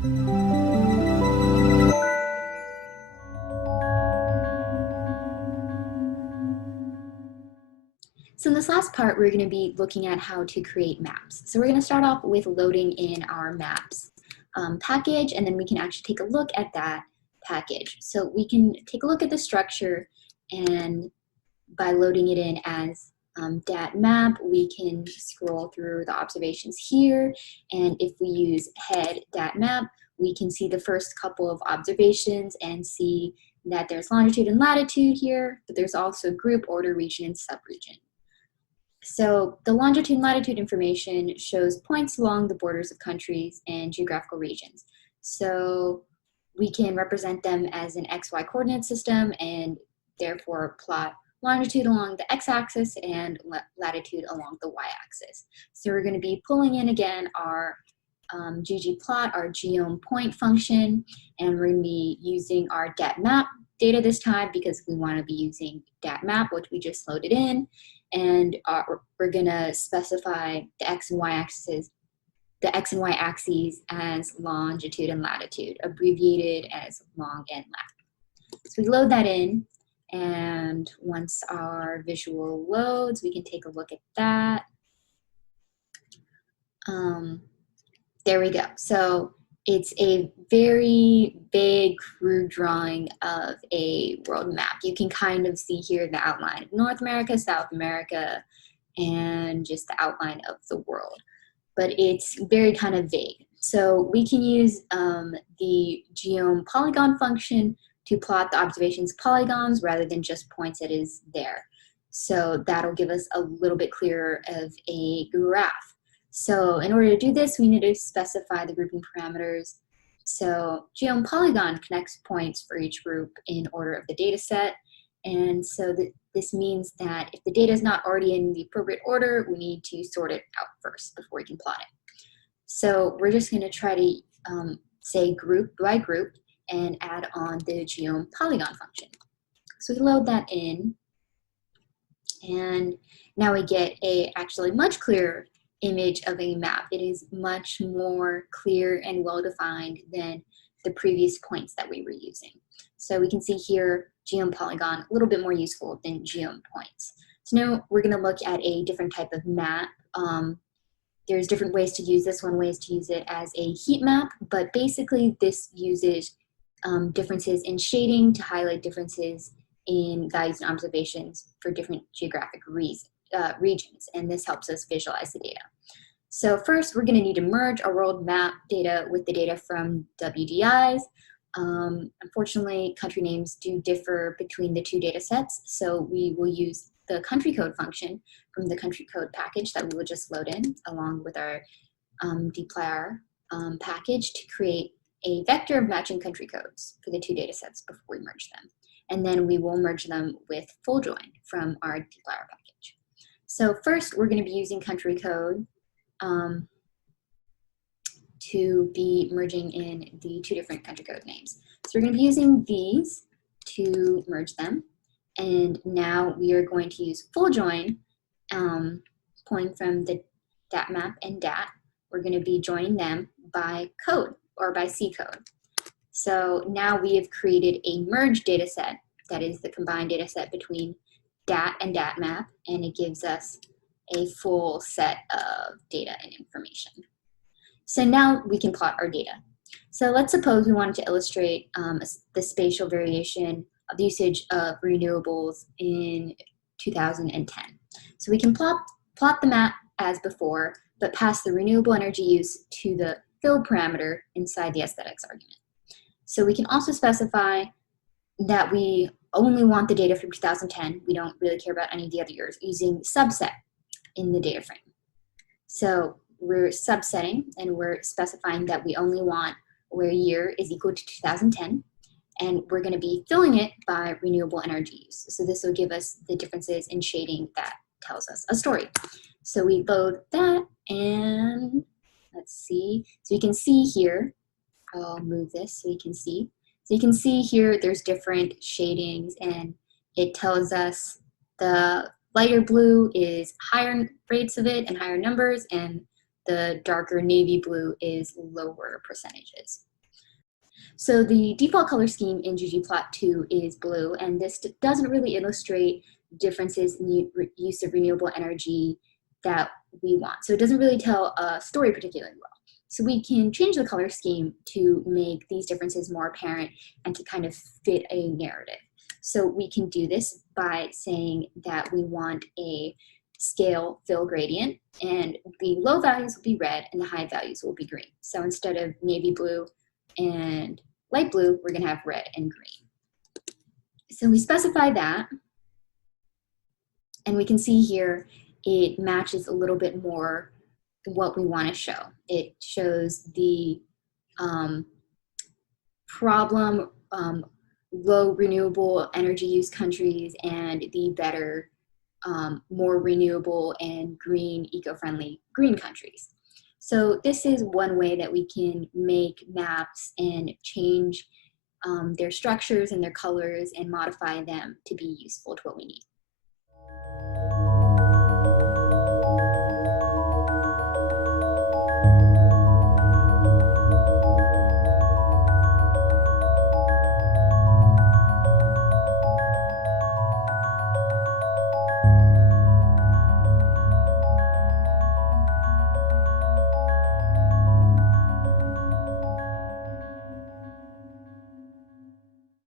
So in this last part, we're going to be looking at how to create maps. So we're going to start off with loading in our maps package, and then we can actually take a look at that package. So we can take a look at the structure, and by loading it in as dat map, we can scroll through the observations here. And if we use head dat map, we can see the first couple of observations and see that there's longitude and latitude here, but there's also group, order, region, and subregion. So the longitude and latitude information shows points along the borders of countries and geographical regions. So we can represent them as an XY coordinate system and therefore plot longitude along the x-axis and latitude along the y-axis. So we're going to be pulling in again our ggplot, our geom point function, and we're going to be using our dat map data this time because we want to be using dat map, which we just loaded in. And we're gonna specify the x and y axes, as longitude and latitude, abbreviated as long and lat. So we load that in, and once our visual loads, we can take a look at that. There we go. So it's a very big crude drawing of a world map. You can kind of see here the outline of North America, South America, and just the outline of the world. But it's very kind of vague. So we can use the geom polygon function to plot the observations polygons rather than just points that is there. So that'll give us a little bit clearer of a graph. So in order to do this, we need to specify the grouping parameters. So geom polygon connects points for each group in order of the data set. And so this means that if the data is not already in the appropriate order, we need to sort it out first before we can plot it. So we're just going to try to say group by group and add on the geom polygon function. So we load that in, and now we get a actually much clearer image of a map. It is much more clear and well-defined than the previous points that we were using. So we can see here geom polygon, a little bit more useful than geom points. So now we're going to look at a different type of map. There's different ways to use this. One way is to use it as a heat map, but basically this uses differences in shading to highlight differences in values and observations for different geographic regions, and this helps us visualize the data. So first, we're going to need to merge our world map data with the data from WDIs. Unfortunately, country names do differ between the two data sets, so we will use the country code function from the country code package that we will just load in along with our dplyr package to create a vector of matching country codes for the two data sets before we merge them. And then we will merge them with full join from our dplyr package. So first, we're going to be using country code to be merging in the two different country code names. So we're going to be using these to merge them. And now we are going to use full join, pulling from the dat map and dat. We're going to be joining them by code or by C code. So now we have created a merged data set that is the combined data set between dat and dat map, and it gives us a full set of data and information. So now we can plot our data. So let's suppose we wanted to illustrate the spatial variation of the usage of renewables in 2010. So we can plot the map as before, but pass the renewable energy use to the fill parameter inside the aesthetics argument. So we can also specify that we only want the data from 2010. We don't really care about any of the other years using subset in the data frame. So we're subsetting and we're specifying that we only want where year is equal to 2010, and we're going to be filling it by renewable energy use. So this will give us the differences in shading that tells us a story. So we load that, and let's see. So you can see here, I'll move this so you can see. So you can see here there's different shadings, and it tells us the lighter blue is higher rates of it and higher numbers, and the darker navy blue is lower percentages. So the default color scheme in ggplot2 is blue, and this doesn't really illustrate differences in the use of renewable energy that we want. So it doesn't really tell a story particularly well. So we can change the color scheme to make these differences more apparent and to kind of fit a narrative. So we can do this by saying that we want a scale fill gradient, and the low values will be red and the high values will be green. So instead of navy blue and light blue, we're gonna have red and green. So we specify that, and we can see here it matches a little bit more what we want to show. It shows the problem low renewable energy use countries and the better, more renewable and green, eco-friendly green countries. So this is one way that we can make maps and change their structures and their colors and modify them to be useful to what we need.